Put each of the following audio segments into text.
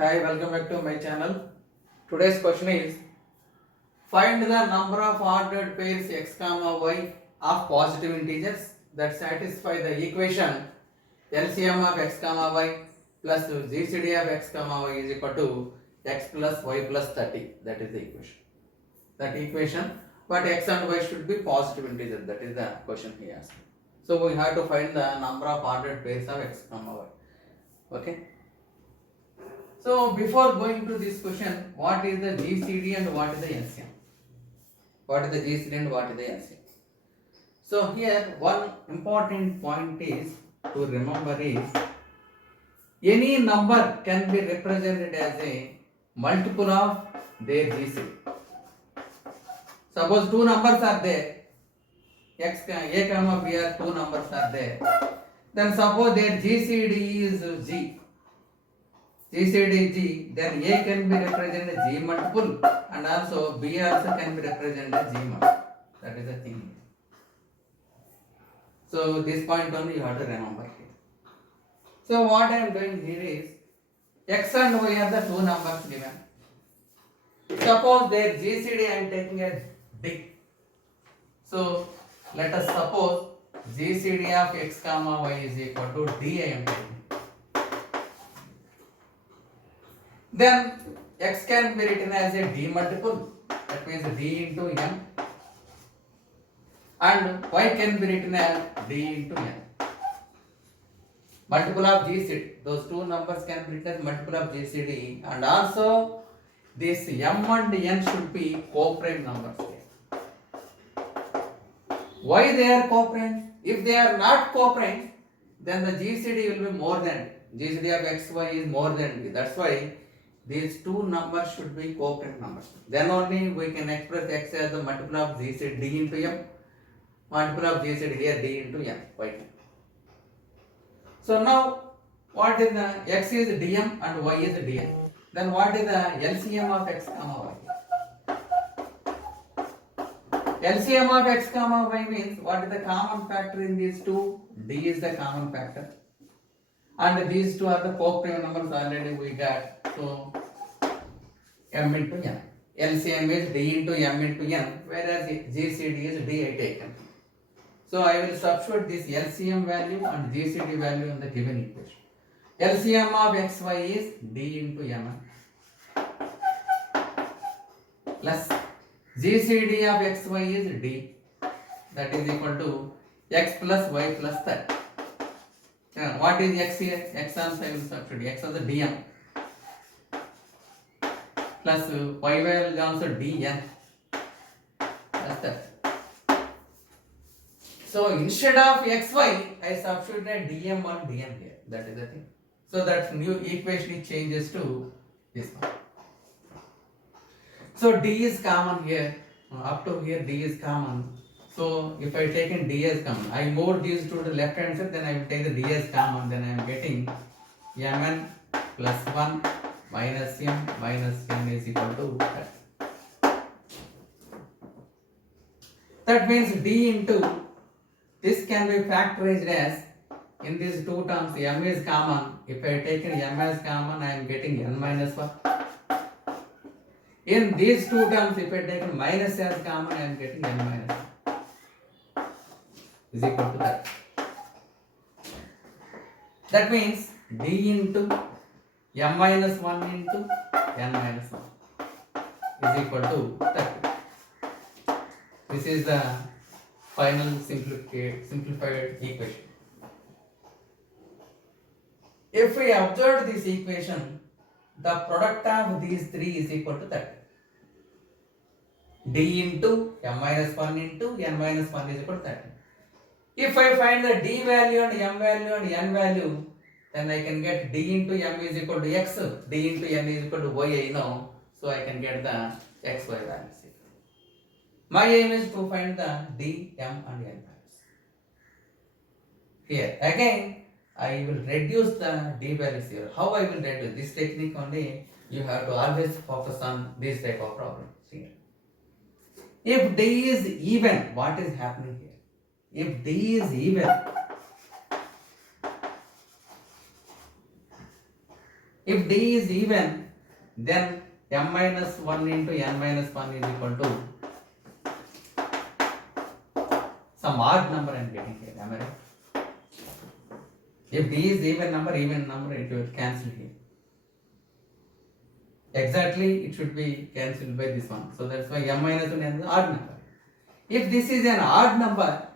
Hi, welcome back to my channel. Today's question is find the number of ordered pairs x comma y of positive integers that satisfy the equation LCM of x comma y plus GCD of x comma y is equal to x plus y plus 30. That is the equation. That equation, but x and y should be positive integers. That is the question he asked. So we have to find the number of ordered pairs of x comma y. Okay. So before going to this question, what is the GCD and what is the LCM? What is the GCD and what is the LCM? So here one important point is to remember is any number can be represented as a multiple of their GCD. Suppose two numbers are there, a comma b are two numbers are there. Then suppose their GCD is G. GCD G, then A can be represented as G multiple and also B also can be represented as G multiple. That is the thing. So this point only you have to remember here. So what I am doing here is X and Y are the two numbers given. Suppose their GCD I am taking as D. So let us suppose GCD of X comma Y is equal to D I am taking. Then x can be written as a d multiple, that means d into m, and y can be written as d into n. Multiple of GCD, those two numbers can be written as multiple of GCD, and also this m and n should be co-prime numbers. Why they are co-prime? If they are not co-prime, then the GCD will be more than GCD of x, y is more than d. That's why these two numbers should be co-prime numbers. Then only we can express x as the multiple of GCD d into m, multiple of GCD here d into m. Right. So now what is the x is dm and y is dn. Then what is the LCM of x comma y? LCM of x comma y means what is the common factor in these two? D is the common factor. And these two are the co-prime numbers already we got. So m into n. LCM is d into m into n, whereas GCD is d I taken. So I will substitute this LCM value and GCD value in the given equation. LCM of xy is d into m plus GCD of xy is d, that is equal to x plus y plus that. What is x here? X also I will substitute x as a dm plus y value is also dn. That's that. So instead of xy, I substituted dm and dn here. That is the thing. So that new equation changes to this one. So d is common here. Up to here d is common. So if I take in d as common, I move these to the left hand side, then I will take the d as common. Then I am getting mn plus 1 minus n is equal to that. That means d into this can be factorized as in these two terms m is common. If I take in m as common, I am getting n minus 1. In these two terms, if I take in minus as common, I am getting n minus 1 is equal to that. That means d into m minus 1 into n minus 1 is equal to 30. This is the final simplified equation. If we observe this equation, the product of these three is equal to 30. D into m minus 1 into n minus 1 is equal to 30. If I find the d value and m value and n value, then I can get d into m is equal to x, d into n is equal to y I know, so I can get the x, y values. My aim is to find the d, m and n values. Here again, I will reduce the d values here. How I will reduce? This technique only you have to always focus on this type of problems here. If d is even, what is happening here? If d is even, If D is even, then m minus 1 into n minus 1 is equal to some odd number I am getting here. Am I right? If D is even number, it will cancel here. Exactly, it should be cancelled by this one. So that's why m minus 1 is an odd number. If this is an odd number,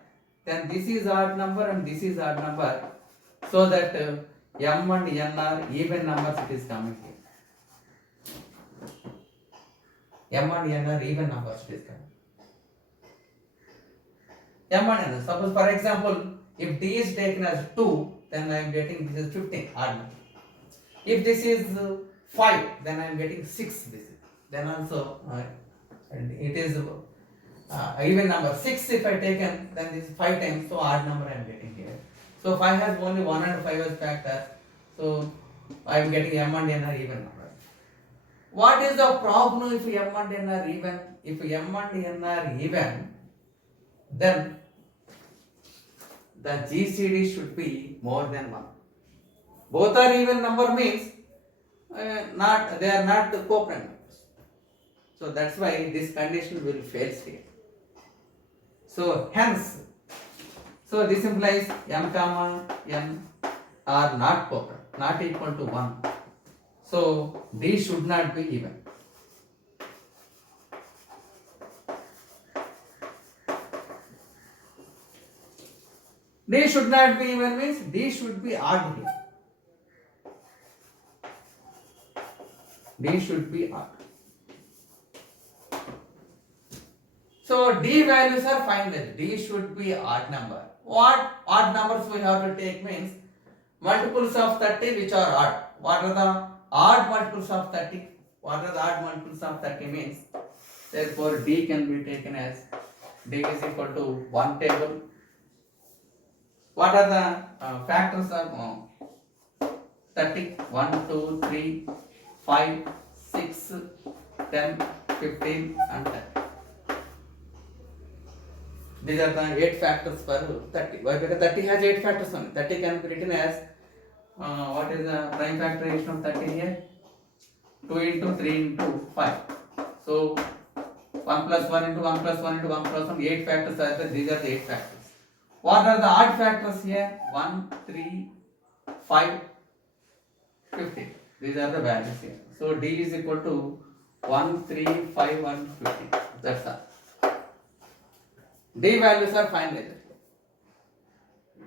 then this is odd number and this is odd number. So that m and n are even numbers, it is coming here. M and n are even numbers, it is coming. M and n. Suppose for example, if D is taken as 2, then I am getting this is 15, odd number. If this is 5, then I am getting 6. This is. Then also it is even number. 6 if I taken, then this is 5 times, so odd number I am getting here. So 5 has only 1 and 5 as factors, so I am getting m and n are even number. What is the problem if m and n are even? If m and n are even, then the GCD should be more than 1. Both are even number means they are not the co-prime numbers. So that's why this condition will fail here. So hence, so this implies m comma n are not co-prime, not equal to 1. So D should not be even. D should not be even means D should be odd here. D should be odd. So D values are finalized. D should be odd number. What odd numbers we have to take means multiples of 30 which are odd. What are the odd multiples of 30? What are the odd multiples of 30 means? Therefore D can be taken as D is equal to 1 table. What are the factors of 30? 1, 2, 3, 5, 6, 10, 15 and 30. These are the 8 factors for 30. Why? Because 30 has 8 factors only. 30 can be written as what is the prime factorization of 30 here? 2 into 3 into 5. So 1 plus 1 into 1 plus 1 into 1 plus 1, 8 factors are there. These are the 8 factors. What are the odd factors here? 1, 3, 5, 15. These are the values here. So D is equal to 1, 3, 5 and 15. That's all. D values are finalized.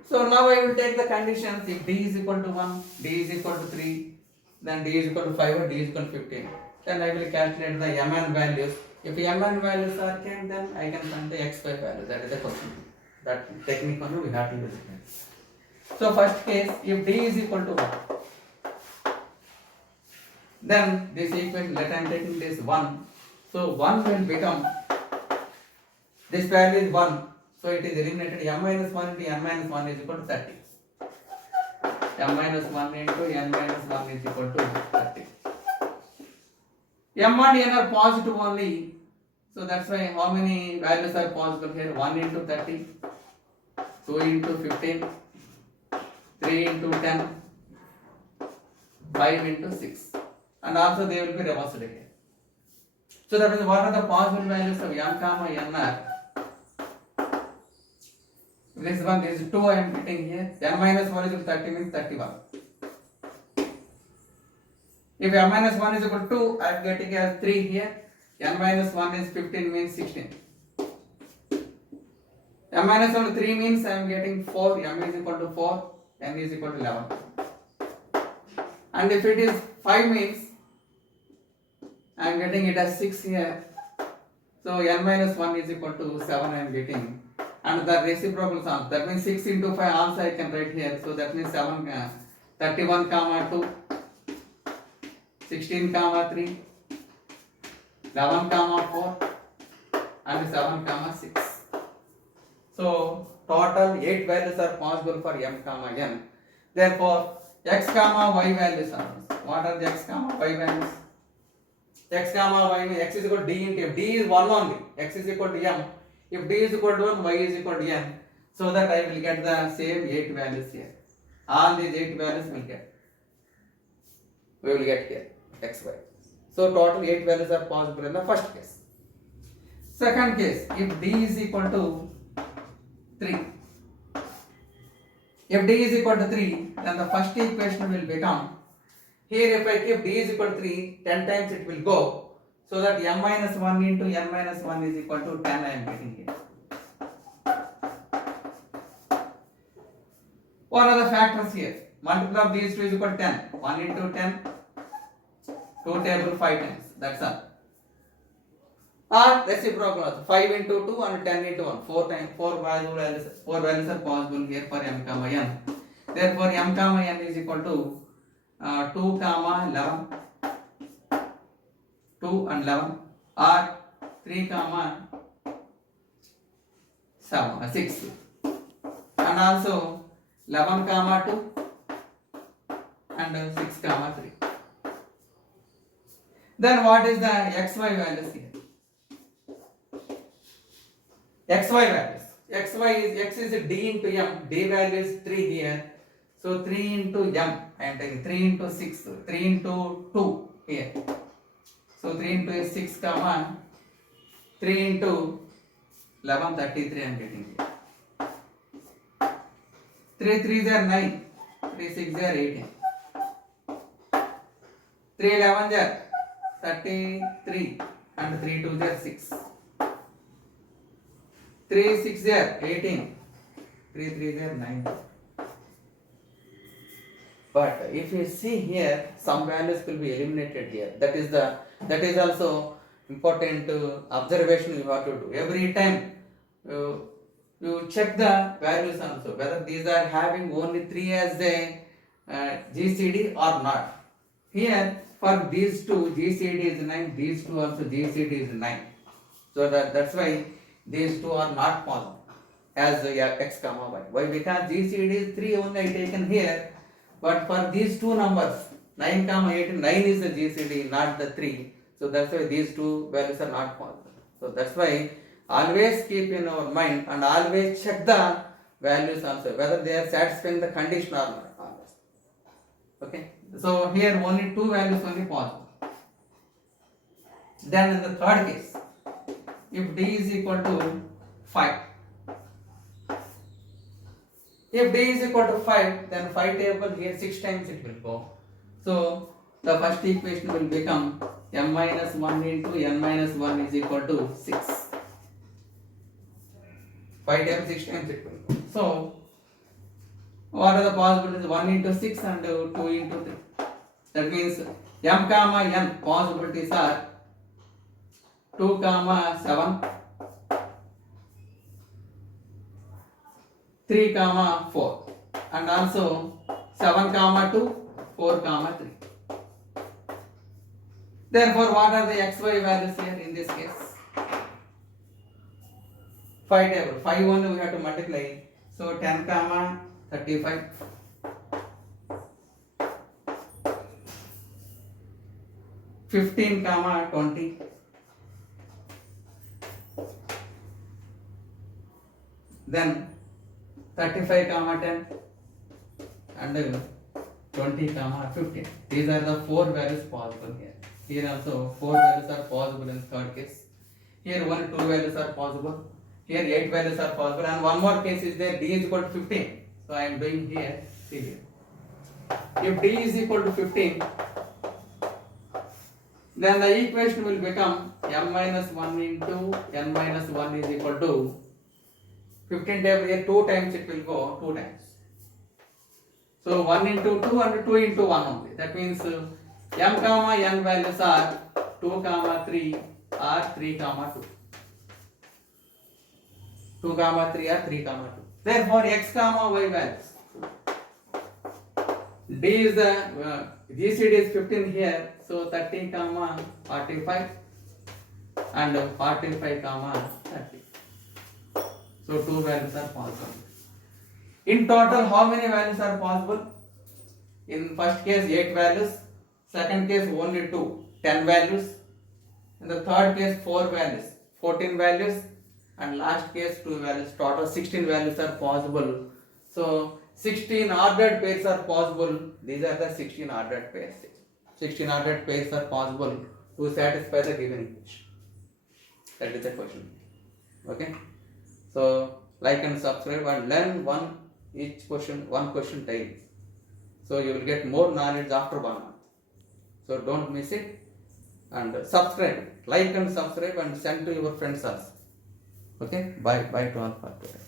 So now I will take the conditions. If D is equal to 1, D is equal to 3, then D is equal to 5 or D is equal to 15. Then I will calculate the Mn values. If Mn values are came, then I can find the xy value. That is the question. That technique only we have to use it. So first case, if D is equal to 1, then this equation, let I am taking this 1. So 1 will become, this value is 1. So it is eliminated. M minus 1 into n minus 1 is equal to 30. M minus 1 into n minus 1 is equal to 30. M and n are positive only. So that's why how many values are possible here? 1 into 30, 2 into 15, 3 into 10, 5 into 6. And also they will be reversed here. So that means what are the possible values of m comma n are? This one, this is 2 I am getting here. N minus 1 is equal to 30 means 31. If m minus 1 is equal to 2, I am getting as 3 here. N minus 1 is 15 means 16. M minus 1 3 means I am getting 4. M is equal to 4. N is equal to 11. And if it is 5 means I am getting it as 6 here. So n minus 1 is equal to 7 I am getting. And the reciprocal sum, that means 6 into 5 also I can write here. So that means 31 comma 2, 16 comma 3, 11 comma 4 and 7 comma 6. So total 8 values are possible for m comma n. Therefore x comma y values are. What are the x comma y values? X comma y means x is equal to d into m. D is 1 only. X is equal to m. If d is equal to 1, y is equal to n. So that I will get the same 8 values here. All these 8 values will get. we will get here xy. So total 8 values are possible in the first case. Second case, if d is equal to 3. If d is equal to 3, then the first equation will become, here if I keep d is equal to 3, 10 times it will go. So that m minus 1 into n minus 1 is equal to 10 I am getting here. What are the factors here? Multiple of these two is equal to 10. 1 into 10, 2 table 5 times. That's all. Or reciprocal also. 5 into 2 and 10 into 1. 4 times, 4 values are possible here for m comma n. Therefore, m comma n is equal to 2 comma 11, 2 and 11, or 3 comma 6, and also 11 comma 2 and 6 comma 3. Then what is the xy values here? Xy values. Xy is x is d into m. D value is 3 here. So 3 into m. I am taking 3 into 6. 3 into 2 here. So 3 into 6 comma 3 into 11, 33 I am getting here. 3 3s are 9. 3 6s are 18. 3 11s are 33 and 3 2s are 6. 3 6s are 18. 3 3s are 9. But if you see here, some values will be eliminated here. That is also important observation you have to do. Every time you check the values also, whether these are having only 3 as a GCD or not. Here for these two GCD is 9, these two also GCD is 9. So that's why these two are not possible as x comma y. Why? Because GCD is 3 only I taken here. But for these two numbers, 9 comma 8, 9 is the GCD, not the 3. So that's why these two values are not possible. So that's why always keep in our mind and always check the values also, whether they are satisfying the condition or not. Always. Okay. So here only two values only possible. Then in the third case, if d is equal to 5. If d is equal to 5, then 5 table here 6 times it will go. So the first equation will become m minus 1 into n minus 1 is equal to 6. 5 times 6 times it will go. So what are the possibilities? 1 into 6 and 2 into 3. That means m comma n possibilities are 2 comma 7, 3 comma 4, and also 7 comma 2, 4 comma 3. Therefore, what are the xy values here in this case? 5 table. 5 only we have to multiply. So 10 comma 35. 15 comma 20. Then 35 comma 10 and 20 comma 15. These are the 4 values possible here. Here also 4 values are possible in third case. Here only 2 values are possible. Here 8 values are possible, and one more case is there, d is equal to 15. So I am doing here, see here. If d is equal to 15, then the equation will become m minus 1 into n minus 1 is equal to 15 table here 2 times it will go 2 times. So 1 into 2 and 2 into 1 only. That means m comma n values are 2 comma 3 or 3 comma 2. 2 comma 3 or 3 comma 2. Therefore x comma y values. D is the GCD is 15 here. So 30 comma 45 and 45 comma 30. So 2 values are possible. In total, how many values are possible? In first case 8 values, second case only 2, 10 values. In the third case 4 values, 14 values, and last case 2 values. Total 16 values are possible. So 16 ordered pairs are possible. These are the 16 ordered pairs. 16 ordered pairs are possible to satisfy the given equation? That is the question. Okay. So like and subscribe and learn one question daily. So you will get more knowledge after 1 month. So don't miss it and subscribe. Like and subscribe and send to your friends also. Okay. Bye to all for today.